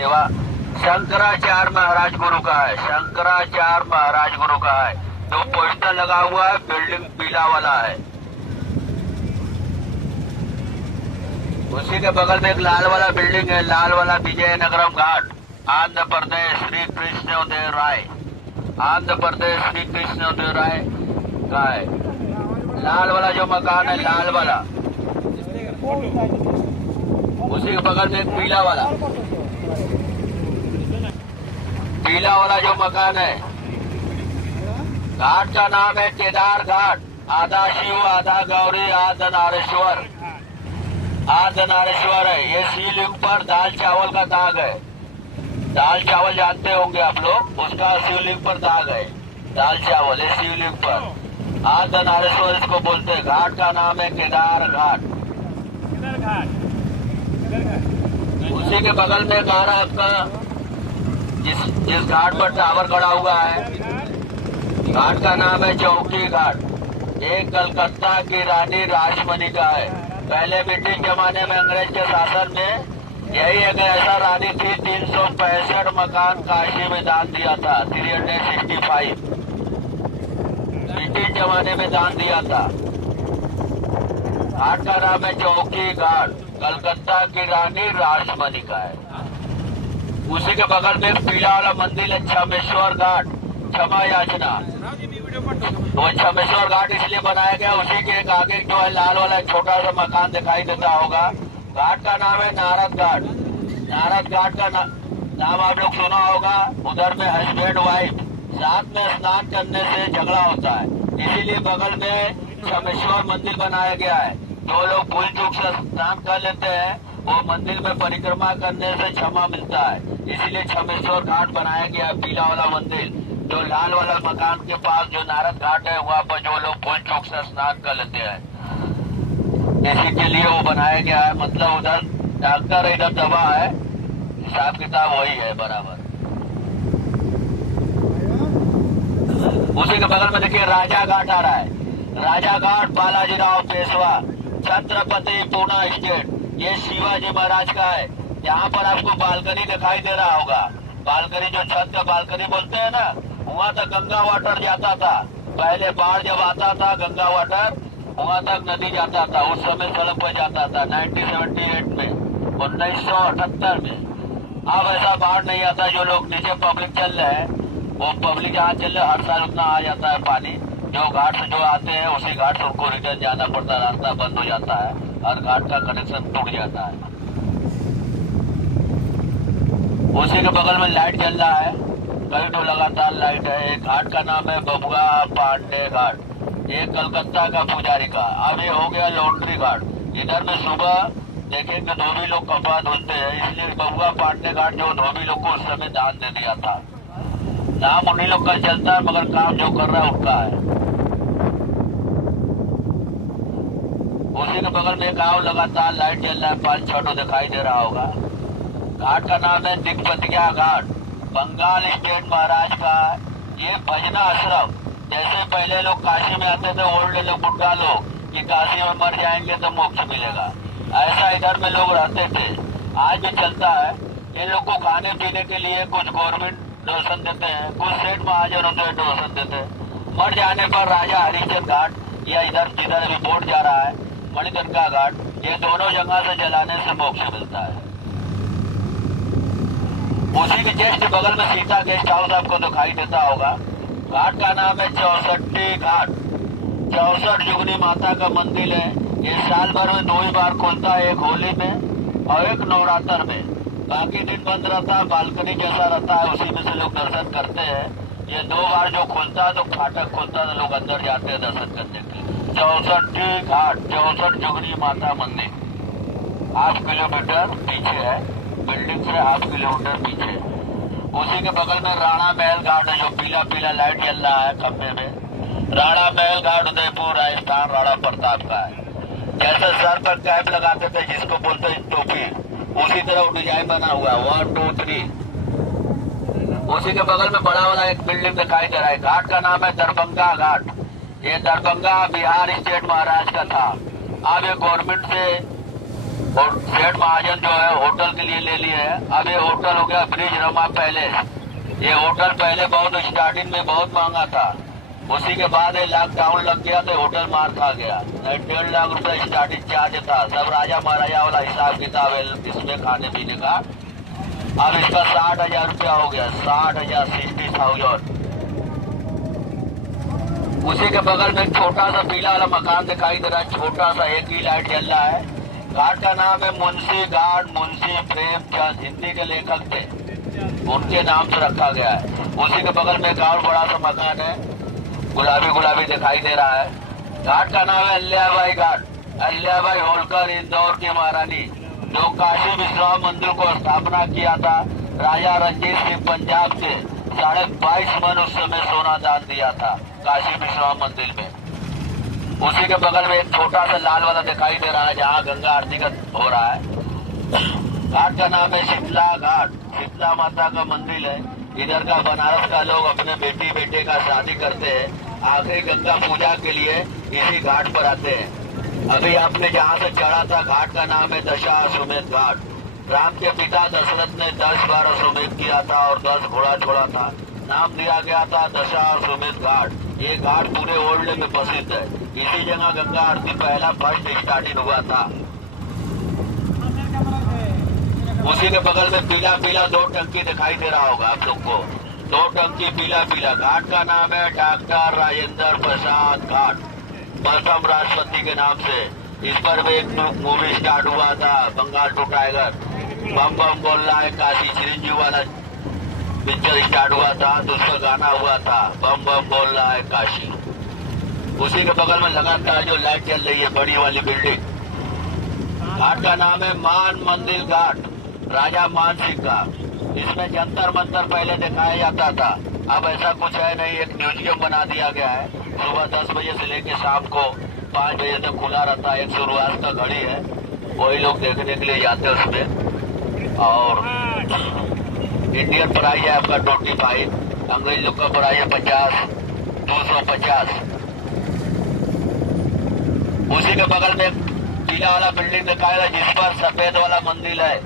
सेवा शंकराचार्य महाराज गुरु का है। शंकराचार्य महाराज गुरु का है। जो पोस्टर लगा हुआ है बिल्डिंग पीला वाला है। उसी के बगल में एक लाल वाला बिल्डिंग है। लाल वाला विजयनगरम घाट, आंध्र प्रदेश, श्री कृष्णदेव राय, आंध्र प्रदेश, श्री कृष्णदेव राय का है। लाल वाला जो मकान है, लाल वाला, उसी के बगल में एक पीला वाला जो मकान है। घाट का नाम है केदार घाट। आधा शिव, आधा गौरी, आधा नारेश्वर, आधा नारेश्वर है। ये शिवलिंग पर दाल चावल का दाग है। दाल चावल जानते होंगे आप लोग, उसका शिवलिंग पर दाग है। दाल चावल है शिवलिंग पर। आधा नारेश्वर इसको बोलते हैं। घाट का नाम है केदार घाट। उसी के बगल में घाट आपका जिस घाट पर टावर खड़ा हुआ है, घाट का नाम है चौकी घाट। एक कलकत्ता की रानी राजमणि का है। पहले ब्रिटिश जमाने में, अंग्रेज के शासन में, यही एक ऐसा रानी थी 365 मकान काशी में दान दिया था। 365 ब्रिटिश जमाने में दान दिया था। घाट का नाम है चौकी घाट। कलकत्ता की रानी राजमणि का है। उसी के बगल में एक पीला वाला मंदिर है, छमेश्वर घाट, क्षमा याचना। वो छमेश्वर घाट इसलिए बनाया गया, उसी के एक आगे जो है लाल वाला एक छोटा सा मकान दिखाई देता होगा। घाट का नाम है नारद घाट। नारद घाट का नाम आप लोग सुना होगा। उधर में हस्बैंड वाइफ साथ में स्नान करने से झगड़ा होता है, इसीलिए बगल में छमेश्वर मंदिर बनाया गया है। जो लोग भूल चूक से स्नान कर लेते हैं, वो मंदिर में परिक्रमा करने से क्षमा मिलता है, इसीलिए छमेश्वर घाट बनाया गया है। पीला वाला मंदिर जो लाल वाला मकान के पास जो नारद घाट है, वहाँ पर जो लोग भूल चूक से स्नान कर लेते हैं, इसी के लिए वो बनाया गया है। मतलब उधर डॉक्टर है, इधर दवा है, हिसाब किताब वही है बराबर। उसी के बगल में देखिए राजा घाट आ रहा है। राजा घाट बालाजीराव पेशवा, छत्रपति पूना स्टेट। ये शिवाजी महाराज का है। यहाँ पर आपको बालकनी दिखाई दे रहा होगा। बालकनी जो छत का बालकनी बोलते हैं ना, वहाँ तक गंगा वाटर जाता था। पहले बाढ़ जब आता था, गंगा वाटर वहाँ तक नदी जाता था। उस समय सड़क पर जाता था 1978 में, 1978 में। अब ऐसा बाढ़ नहीं आता। जो लोग नीचे पब्लिक चल रहे हैं, वो पब्लिक जहाँ चल रहे, हर साल उतना आ जाता है पानी। जो घाट से जो आते हैं, उसी घाट से उनको रिटर्न जाना पड़ता है। रास्ता बंद हो जाता है, हर घाट का कनेक्शन टूट जाता है। उसी के बगल में लाइट जल रहा है, कई तो लगातार लाइट है। एक घाट का नाम है बबुआ पांडे घाट। ये कलकत्ता का पुजारी का। अब ये हो गया लॉन्ड्री घाट। इधर में सुबह देखेंगे धोबी लोग कपड़ा धुलते हैं, इसलिए बबुआ पांडे घाट जो धोबी लोग को उस समय दान दे दिया था। नाम उन्हीं लोग का चलता है, मगर काम जो कर रहा है उनका है। उसी के बगल में गांव लगातार लाइट जल रहा है, 5-6 तो दिखाई दे रहा होगा। घाट का नाम है दिग्बतिया घाट, बंगाल स्टेट महाराज का। ये भजना आश्रम, जैसे पहले लोग काशी में आते थे, ओल्ड लोग, बुढ़ा लोग, कि काशी में मर जाएंगे तो मोक्ष मिलेगा, ऐसा इधर में लोग रहते थे। आज भी चलता है। इन लोग को खाने पीने के लिए कुछ गवर्नमेंट डोनेशन देते हैं, कुछ सेठ महाजन होते हैं डोनेशन देते हैं। मर जाने पर राजा हरिश्चंद्र घाट, या इधर जिधर अभी बोर्ड जा रहा है मणिकर्णिका घाट, ये दोनों जगह से जलाने से मोक्ष मिलता है। उसी के जस्ट बगल में सीता गेस्ट हाउस आपको दिखाई देता होगा। घाट का नाम है 64 घाट। 64 जुगनी माता का मंदिर है। ये साल भर में 2 ही बार खुलता है, एक होली में और एक नवरात्र में। बाकी दिन बंद रहता है, बालकनी जैसा रहता है, उसी में से लोग दर्शन करते हैं। ये 2 बार जो खुलता है, तो फाटक खुलता है, तो लोग अंदर जाते हैं दर्शन करने के लिए। 64 घाट, 64 जुगनी माता मंदिर 8 किलोमीटर पीछे है, बिल्डिंग से 8 किलोमीटर पीछे। उसी के बगल में राणा महल घाट है, जो पीला पीला लाइट जल रहा है खंभे में। राणा महल घाट उदयपुर राजस्थान, राणा प्रताप का है। जैसे सर पर कैप लगाते थे, जिसको बोलते हैं टोपी, उसी तरह वो डिजाइन बना हुआ है। 1 2 3। उसी के बगल में बड़ा वाला एक बिल्डिंग दिखाई दे रहा है। घाट का नाम है दरभंगा घाट। ये दरभंगा बिहार स्टेट महाराज का था। अब ये गवर्नमेंट से और सेठ महाजन जो है होटल के लिए ले लिए है। अब ये होटल हो गया ब्रिज रमा पैलेस। ये होटल पहले बहुत स्टार्टिंग में बहुत महंगा था, उसी के बाद ये लॉकडाउन लग गया तो होटल मार खा गया। 1.5 लाख रुपए स्टार्टिंग चार्ज था, सब राजा महाराजा वाला हिसाब किताब है इसमें खाने पीने का। अब इसका 60,000 रुपया हो गया, 60,000, 60,000। उसी के बगल में एक छोटा सा पीला वाला मकान दिखाई दे रहा है, छोटा सा एक ही लाइट जल रहा है। घाट का नाम है मुंशी घाट, मुंशी प्रेमचंद हिंदी के लेखक थे, उनके नाम से रखा गया है। उसी के बगल में एक और बड़ा सा मकान है, गुलाबी गुलाबी दिखाई दे रहा है। घाट का नाम है अल्लाबाई घाट। अल्लाबाई होलकर इंदौर की महारानी, जो काशी विश्वनाथ मंदिर को स्थापना किया था। राजा रंजीत सिंह पंजाब से 22.5 मन उस समय सोना दान दिया था काशी विश्वनाथ मंदिर में। उसी के बगल में एक छोटा सा लाल वाला दिखाई दे रहा है, जहाँ गंगा आरती का हो रहा है। घाट का नाम है शीतला घाट, शीतला माता का मंदिर है। इधर का बनारस का लोग अपने बेटी बेटे का शादी करते हैं, आखिरी गंगा पूजा के लिए इसी घाट पर आते हैं। अभी आपने जहाँ से चढ़ा था, घाट का नाम है दशाश्वमेध घाट। राम के पिता दशरथ ने 10 बार अश्वमेध किया था और 10 घोड़ा छोड़ा था, नाम दिया गया था दशाश्वमेध घाट। ये घाट पूरे वर्ल्ड में प्रसिद्ध है। इसी जगह गंगा आरती पहला फर्स्ट स्टार्टिंग हुआ था। उसी के बगल में पीला पीला 2 टंकी दिखाई दे रहा होगा आप लोग को, 2 टंकी पीला पीला। घाट का नाम है डॉक्टर राजेंद्र प्रसाद घाट, प्रथम राष्ट्रपति के नाम से। इस पर भी एक मूवी स्टार्ट हुआ था, बंगाल टू टाइगर, बम बम बोल रहा है काशी, चिरंजीवी वाला पिक्चर स्टार्ट हुआ था, तो उसका गाना हुआ था बम बम बोल रहा है काशी। उसी के बगल में लगातार जो लाइट चल रही है, बड़ी वाली बिल्डिंग। घाट का नाम है मान मंदिर घाट, राजा मान सिंह का। इसमें जंतर मंतर पहले दिखाया जाता था, अब ऐसा कुछ है नहीं, एक म्यूजियम बना दिया गया है। सुबह 10 बजे से लेकर शाम को 5 बजे तक खुला रहता है। एक शुरुआत का घड़ी है, वही लोग देखने के लिए जाते हैं उसमें। और इंडियन प्राइस है आपका 25, अंग्रेज लोग का प्राइस है 50, 250। उसी के बगल में पीला वाला बिल्डिंग दिखाया जिस पर सफेद वाला मंदिर है।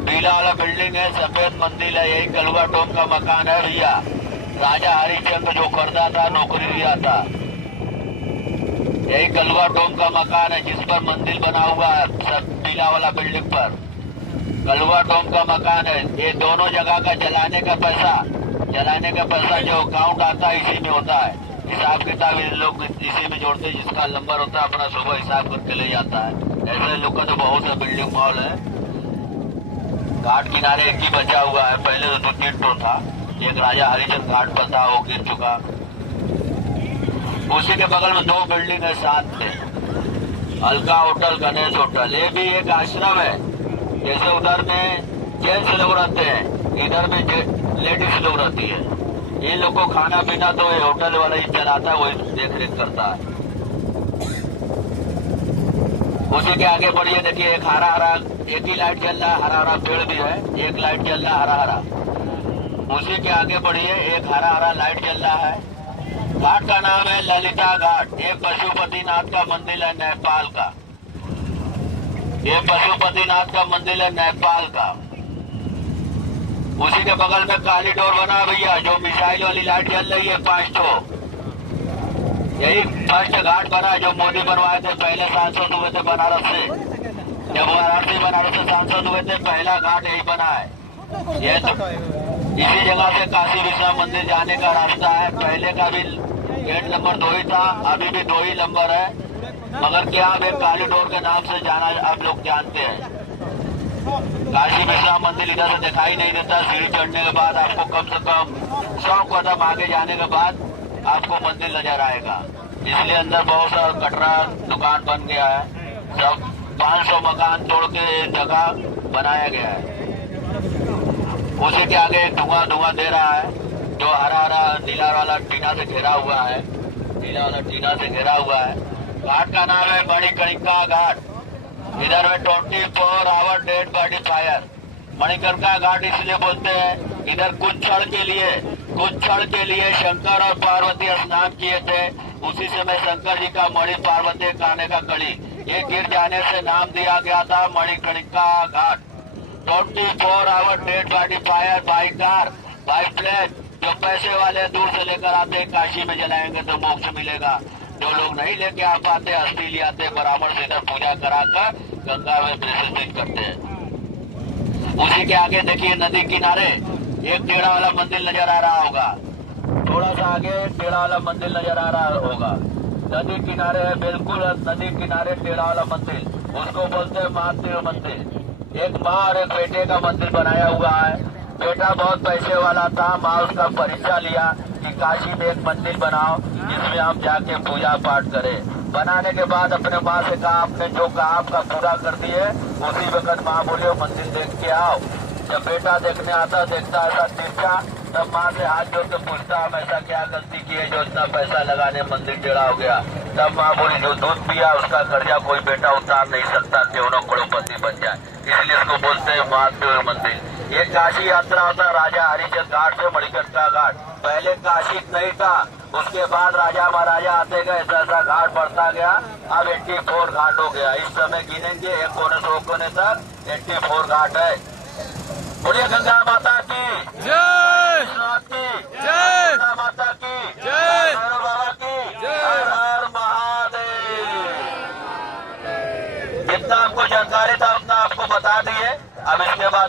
पीला वाला बिल्डिंग है, सफेद मंदिर है, यही कलवा टोम का मकान है भैया। राजा हरिश्चंद्र जो करता था, नौकरी लिया था, यही कलवा टोम का मकान है जिस पर मंदिर बना हुआ है। सब पीला वाला बिल्डिंग पर कलवा टोम का मकान है। ये दोनों जगह का चलाने का पैसा जो अकाउंट आता है इसी में होता है। हिसाब किताब इन लोग इसी में जोड़ते हैं, जिसका नंबर होता है अपना सुबह हिसाब करके ले जाता है। ऐसे लोग का तो बहुत सा बिल्डिंग मॉल है। घाट किनारे एक ही बचा हुआ है, पहले तो 2-3 टो था। एक राजा हरिचंद घाट पर था, वो गिर चुका। उसी के बगल में 2 बिल्डिंग है साथ में, अलका होटल, गणेश होटल। ये भी एक आश्रम है, जैसे उधर में जेंट्स लोग रहते हैं, इधर में लेडीज लोग रहती है। इन लोग को खाना पीना तो ये होटल वाला ही चलाता है, वही देख रेख करता है। उसी के आगे बढ़िए, देखिए एक हरा हरा, एक ही लाइट जल रहा है, हरा हरा पेड़ भी है, एक लाइट जल रहा है हरा हरा। उसी के आगे बढ़िए, एक हरा हरा लाइट जल रहा है। घाट का नाम है ललिता घाट, एक पशुपतिनाथ का मंदिर है नेपाल का। ये पशुपतिनाथ का मंदिर है नेपाल का। उसी के बगल में कॉरिडोर बना भैया, जो मिसाइल वाली लाइट जल रही है 5 ठो। यही फर्स्ट घाट बना जो मोदी बनवाए थे, पहले सांसद हुए थे बनारस से। जब वाराणसी बनारस से सांसद हुए थे, पहला घाट यही बना है। ये तो इसी जगह से काशी विश्वनाथ मंदिर जाने का रास्ता है। पहले का भी गेट नंबर 2 ही था, अभी भी 2 ही नंबर है, मगर क्या अब एक कॉरिडोर के नाम से जाना आप लोग जानते हैं। काशी विश्वनाथ मंदिर इधर से दिखाई नहीं देता। सीढ़ी चढ़ने के बाद आपको कम से कम 100 कदम आगे जाने के बाद आपको मंदिर नजर आएगा। इसलिए अंदर बहुत सारा कटरा दुकान बन गया है, सब 500 मकान तोड़ के जगह बनाया गया है। उसी के आगे धुआं दे रहा है, जो हरा हरा नीला वाला टीना से घिरा हुआ है, नीला वाला टीना से घिरा हुआ है। घाट का नाम है मणिकर्णिका घाट। इधर में 24 hour dead body fire. Manikarnika Ghat इसलिए बोलते हैं, इधर कुछ क्षण के लिए शंकर और पार्वती स्नान किए थे। उसी समय शंकर जी का मणि, पार्वती काने का कड़ी, ये गिर जाने से नाम दिया गया था Manikarnika Ghat. 24 hour dead body fire by car by plane. जो पैसे वाले दूर से लेकर आते काशी में जलाएंगे तो मोक्ष मिलेगा। जो लोग नहीं लेके आ पाते अस्थि ले आते ब्राह्मण से इधर पूजा कराकर गंगा में विसर्जित करते हैं। उसी के आगे देखिए नदी किनारे एक टेढ़ा वाला मंदिर नजर आ रहा होगा। थोड़ा सा आगे एक टेढ़ा वाला मंदिर नजर आ रहा होगा। नदी किनारे है, बिल्कुल नदी किनारे टेढ़ा वाला मंदिर, उसको बोलते हैं महादेव मंदिर। एक माँ और एक बेटे का मंदिर बनाया हुआ है। बेटा बहुत पैसे वाला था, माँ उसका परीक्षा लिया कि काशी में एक मंदिर बनाओ जिसमें हम जाके पूजा पाठ करें। बनाने के बाद अपने माँ से कहा आपने जो कहा आपका पूरा कर दिए। उसी वक्त माँ बोले मंदिर देख के आओ। जब बेटा देखने आता देखता ऐसा तिरछा, तब माँ से हाथ जोड़ के पूछता हम ऐसा क्या गलती की है जो इतना पैसा लगाने मंदिर टेढ़ा हो गया। तब माँ बोली जो दूध पिया उसका कर्जा कोई बेटा उतार नहीं सकता, क्यों न करोड़पति बन जाए। इसलिए इसको बोलते हैं महादेव मंदिर। ये काशी यात्रा होता राजा हरिचंद घाट से मणिकर्णिका घाट। पहले काशी नहीं था, उसके बाद राजा महाराजा आते गए, ऐसा घाट बढ़ता गया। अब 84 घाट हो गया। इस समय गिनेंगे एक कोने से 2 कोने तक 84 घाट है। बोलिए गंगा माता की जय, की जय, गंगा माता की जय, भैरव बाबा की जय। हर हर महादेव। जितना आपको जानकारी था उतना आपको बता दिए। अब इसके बाद